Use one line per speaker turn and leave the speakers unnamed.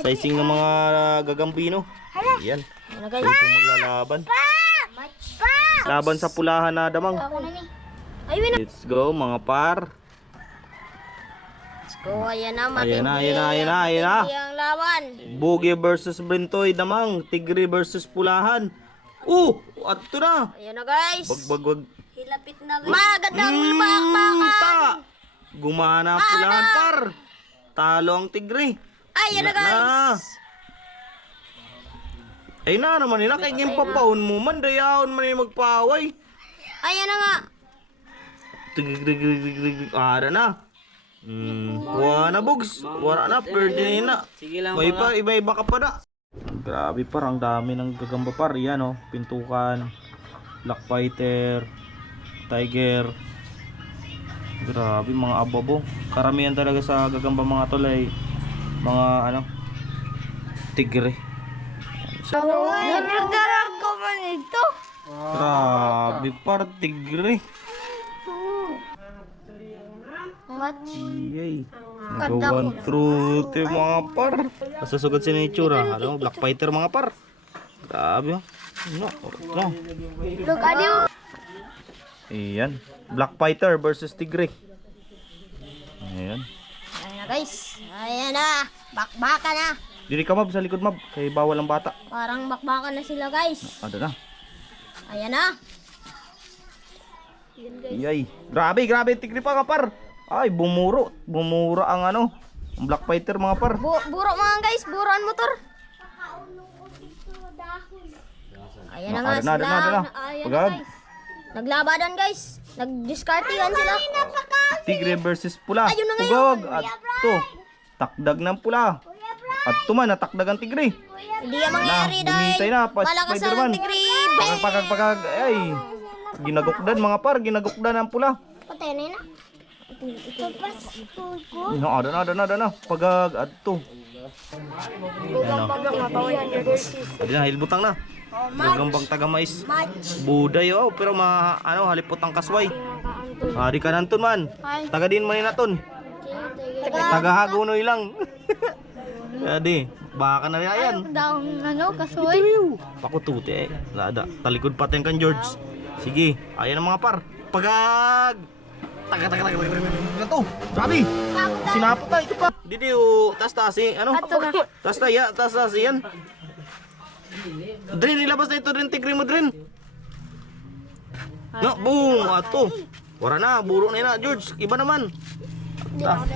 Sizing ng mga gagambino. Yan.
Ano guys?
Ito maglalaban. Laban sa pulahan na damang. Let's go mga par.
Let's go. Ayan na.
Ayan na, ayan na, ayan na, ayan na.
ang laban.
Bugi versus Brintoy damang. Tigre versus pulahan. Uh! At ito na.
Ayan na guys.
Wag, wag, wag.
Hilapit na guys. Magandang
Mm,
bakbakan.
ta. Gumana pulahan par. Talo ang tigre.
Ayan na guys.
na. Ay na naman nila kay game papaon mo man dayaon man yung magpaaway.
Ayan na nga.
Ara na. Hmm, wala na bugs. Wala na, pwede na.
Sige lang
May pa, iba-iba ka pa na. Grabe par, ang dami ng gagamba par. Yan oh, pintukan, black fighter, tiger. Grabe mga ababo. Karamihan talaga sa gagamba mga tol ay mga ano, tigre.
Nagdarar ko man ito.
Grabe par, tigre. Yay. Nagawan through to yung mga par. Kasusugod si Natura. Ano, black fighter mga par. Grabe oh. No, no.
Look, adiw.
Ayan. Black fighter versus tigre. Ayan.
Ayan na guys. Ayan na. Bakbakan na.
Dili ka mab sa likod mab. Kay bawal ang bata.
Parang bakbakan na sila guys.
Ano na.
Ayan na.
Yay. Grabe, grabe. Tigre pa par. Ay, bumuro. Bumura ang ano. Ang black fighter mga par.
Bu buro mga guys. Buro ang motor. Ayan na nga
Ada na,
sila.
ada na, ada na.
Ayan na guys. Naglabadan guys. Nagdiskartihan sila.
Tigre versus pula.
Ayun na nga
Ugawag. At to. Takdag ng pula. At to man, natakdag ang tigre.
Hindi yan mangyari
Na, bumitay na, pa-
Malakas
Spider-Man.
ang tigri.
Pagag, pagag, pagag. Ay. Ginagukdan mga par. Ginagukdan ang pula.
Patay na yun ah.
No, ada na, ada na, ada na. Pagag, at to. Ano? Ada na, hilbutang na. Gagambang taga mais. Buday oh, pero ma ano halipot ang kasway. Hari ka nanton man. Taga din man naton. Taga hagunoy lang. Adi, baka na rin ayan.
Down ano kasoy.
Pakututi eh. Lada. Talikod pa kan George. Sige, ayan ang mga par. Pagag! Taga taga taga taga taga to. Sabi. Sinapot na ito pa. Didi o tas tas eh. Ano? Tas na ya, tas tas yan. Drin ilabas na ito drin tigre mo drin. No, boom, ato. Wala na, buro na yun na, George. Iba naman. Ah.